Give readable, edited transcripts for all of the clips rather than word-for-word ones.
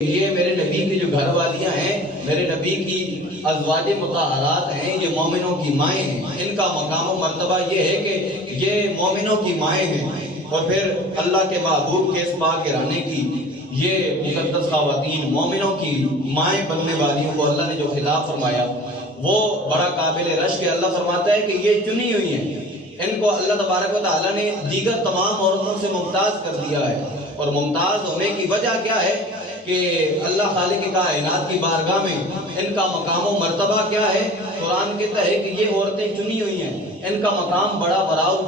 یہ میرے نبی کی جو گھر والیاں ہیں، میرے نبی کی ازواج مطہرات ہیں، یہ مومنوں کی مائیں ہیں۔ ان کا مقام و مرتبہ یہ ہے کہ یہ مومنوں کی مائیں ہیں، اور پھر اللہ کے محبوب کے اس پاک گھرانے کی یہ مقدس خواتین مومنوں کی مائیں بننے والیوں کو اللہ نے جو خطاب فرمایا وہ بڑا قابل رشک ہے۔ اللہ فرماتا ہے کہ یہ چنی ہوئی ہیں، ان کو اللہ تبارک و تعالیٰ نے دیگر تمام عورتوں سے ممتاز کر دیا ہے، اور ممتاز ہونے کی وجہ کیا ہے کہ اللہ خالق کائنات کی بارگاہ میں ان کا مقام و مرتبہ کیا ہے۔ قرآن کہتا ہے کہ یہ عورتیں چنی ہوئی ہیں، ان کا مقام بڑا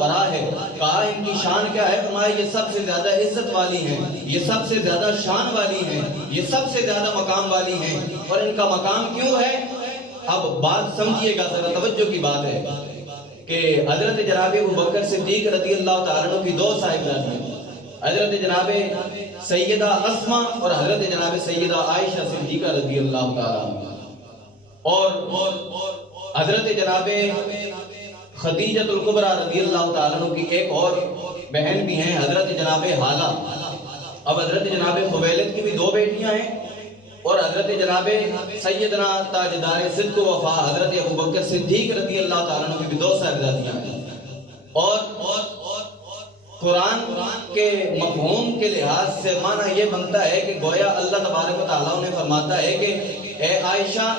برا ہے۔ کہا ان کی شان کیا ہے؟ فرمایا یہ سب سے زیادہ عزت والی ہیں، یہ سب سے زیادہ شان والی ہیں، یہ سب سے زیادہ مقام والی ہیں۔ اور ان کا مقام کیوں ہے؟ اب بات سمجھیے گا، ذرا توجہ کی بات ہے کہ حضرت جناب ابوبکر صدیق رضی اللہ تعالیٰ عنہ کی دو صاحبزادیاں، حضرت جناب سیدہ اسماء اور حضرت جناب سیدہ عائشہ صدیقہ رضی اللہ تعالیٰ عنہ، اور حضرت جناب خدیجہ الکبریٰ رضی اللہ تعالیٰ عنہ کی ایک اور بہن بھی ہیں، حضرت جناب حالہ۔ اب حضرت جناب خویلد کی بھی دو بیٹیاں ہیں، اور حضرت جناب سیدنا تاجدار صدق و وفا حضرت ابوبکر صدیق رضی اللہ تعالیٰ عنہ کی بھی دو صاحبزادیاں ہیں۔ اور قرآن کے مفہوم کے لحاظ سے معنی یہ بنتا ہے کہ گویا اللہ تبارک و تعالیٰ نے فرماتا ہے کہ اے عائشہ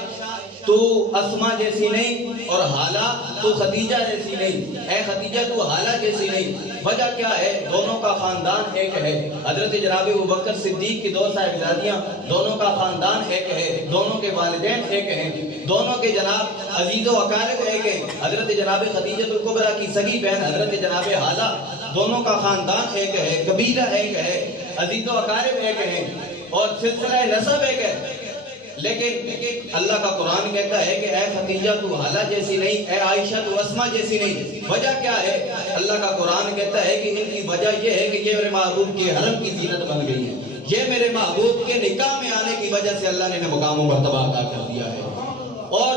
تو اسماء جیسی نہیں، اور حالہ تو خدیجہ جیسی نہیں، اے خدیجہ تو حالہ جیسی نہیں۔ وجہ کیا ہے؟ دونوں کا خاندان ایک ہے۔ حضرت جناب ابوبکر صدیق کی دو صاحبزادیاں، دونوں کا خاندان ایک ہے، دونوں کے والدین ایک ہیں، دونوں کے جناب عزیز و اقارب ایک ہیں۔ حضرت جناب خدیجہ الکبریٰ کی سگی بہن حضرت جناب حالہ، دونوں کا خاندان ایک ہے، قبیلہ ایک ہے، عزیز و اقارب ایک ہیں، اور سلسلہ نسب ایک ہے۔ لیکن اللہ کا قرآن کہتا ہے کہ اے خدیجہ تو حالہ جیسی نہیں، اے عائشہ تو اسماء جیسی نہیں۔ وجہ کیا ہے؟ اللہ کا قرآن کہتا ہے کہ ان کی وجہ یہ ہے کہ یہ میرے محبوب کے حرم کی زینت بن گئی ہے، یہ میرے محبوب کے نکاح میں آنے کی وجہ سے اللہ نے انہیں مقام و مرتبہ عطا کر دیا ہے۔ اور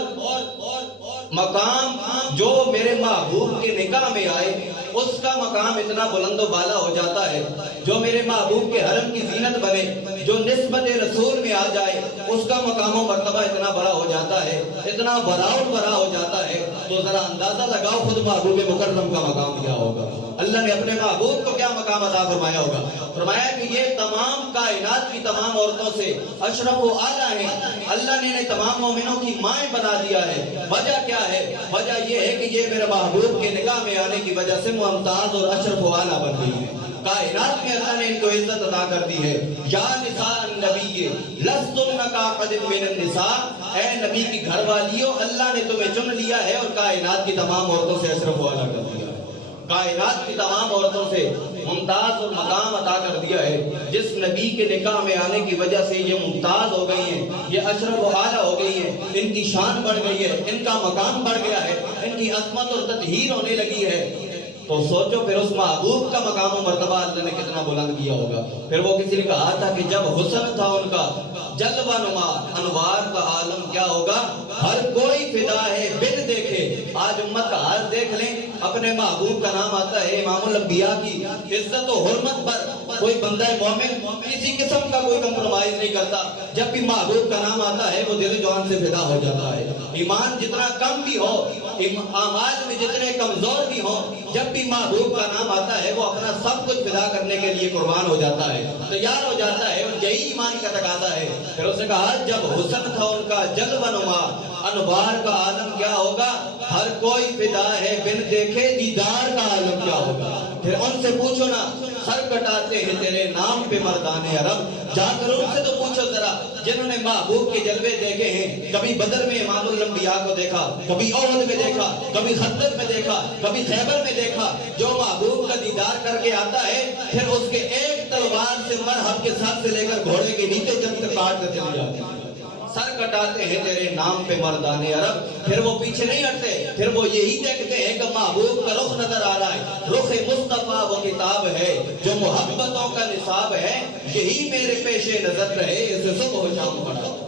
مقام جو میرے محبوب کے نکاح میں آئے اس کا مقام اتنا بلند و بالا ہو جاتا ہے، جو میرے محبوب کے حرم کی زینت بنے، جو نسبت رسول میں آ جائے اس کا مقام و مرتبہ اتنا بڑا ہو جاتا ہے، اتنا بڑا ہو جاتا ہے۔ تو ذرا اندازہ لگاؤ خود محبوب مکرم کا مقام کیا ہوگا، اللہ نے اپنے محبوب کو کیا مقام عطا فرمایا ہوگا۔ فرمایا کہ یہ تمام کائنات کی تمام عورتوں سے اشرف و اعلیٰ ہیں، اللہ نے انہیں تمام مومنوں کی مائیں بنا دیا ہے۔ وجہ کیا ہے؟ وجہ یہ ہے کہ یہ میرے محبوب کے نکاح میں آنے کی وجہ سے ممتاز اور اشرف و اعلیٰ بن گئی ہے۔ کائنات میں اللہ نے ان کو عزت عطا کر دی ہے۔ یا نساء النبی لستن کاحد من النساء، اے نبی کی گھر والیوں اللہ نے تمہیں چن لیا ہے اور کائنات کی تمام عورتوں سے اشرف و اعلیٰ کر دیا ہے، کائنات کی تمام عورتوں سے ممتاز اور مقام عطا کر دیا ہے۔ جس نبی کے نکاح میں آنے کی وجہ سے یہ ممتاز ہو گئی ہیں، یہ اشرف و اعلیٰ ہو گئی ہیں، ان کی شان بڑھ گئی ہے، ان کا مقام بڑھ گیا ہے، ان کی عظمت اور تطہیر ہونے لگی ہے، تو سوچو پھر اس محبوب کا مقام و مرتبہ اللہ نے کتنا بلند کیا ہوگا۔ پھر وہ کسی نے کہا تھا کہ جب حسن تھا ان کا جلوہ نما، انوار کا عالم کیا ہوگا، ہر کوئی فدا ہے بن دیکھے۔ آج امت کا حال دیکھ لیں، اپنے محبوب کا نام آتا ہے، امام الانبیاء کی عزت و حرمت پر کوئی بندہ مومن کسی قسم کا کوئی کمپرومائز نہیں کرتا۔ جب بھی محبوب کا نام آتا ہے وہ دل و جان سے فدا ہو جاتا ہے۔ ایمان جتنا کم بھی ہو، اعمال میں جتنے کمزور بھی ہو، جب بھی محبوب کا نام آتا ہے وہ اپنا سب کچھ فدا کرنے کے لیے قربان ہو جاتا ہے، تیار ہو جاتا ہے، اور یہی ایمان کا تقاضا ہے۔ پھر اس نے کہا جب حسن تھا ان کا جلوہ نما، انوار کا عالم کیا ہوگا، ہر کوئی فدا ہے بن دیکھے، دیدار کا عالم کیا ہوگا۔ پھر ان سے پوچھو نا، سر کٹاتے ہیں تیرے نام پہ مردان عرب، جا کر ان سے تو پوچھو ذرا جنہوں نے محبوب کے جلوے دیکھے ہیں، کبھی بدر میں امام الانبیاء کو دیکھا، کبھی احد میں دیکھا، کبھی خندق میں دیکھا، کبھی خیبر میں دیکھا۔ جو محبوب کا دیدار کر کے آتا ہے پھر اس کے ایک تلوار سے مرحب کے ساتھ سے لے کر گھوڑے کے نیچے چل کر کاٹ کر چلے جاتے ہیں۔ سر کٹاتے ہیں تیرے نام پہ مردان عرب، پھر وہ پیچھے نہیں ہٹتے، پھر وہ یہی دیکھتے ہیں کہ محبوب کا رخ نظر آ رہا ہے، رخ مصطفیٰ وہ کتاب ہے جو محبتوں کا نصاب ہے، یہی میرے پیش نظر رہے، اسے صبح و شام پڑھا۔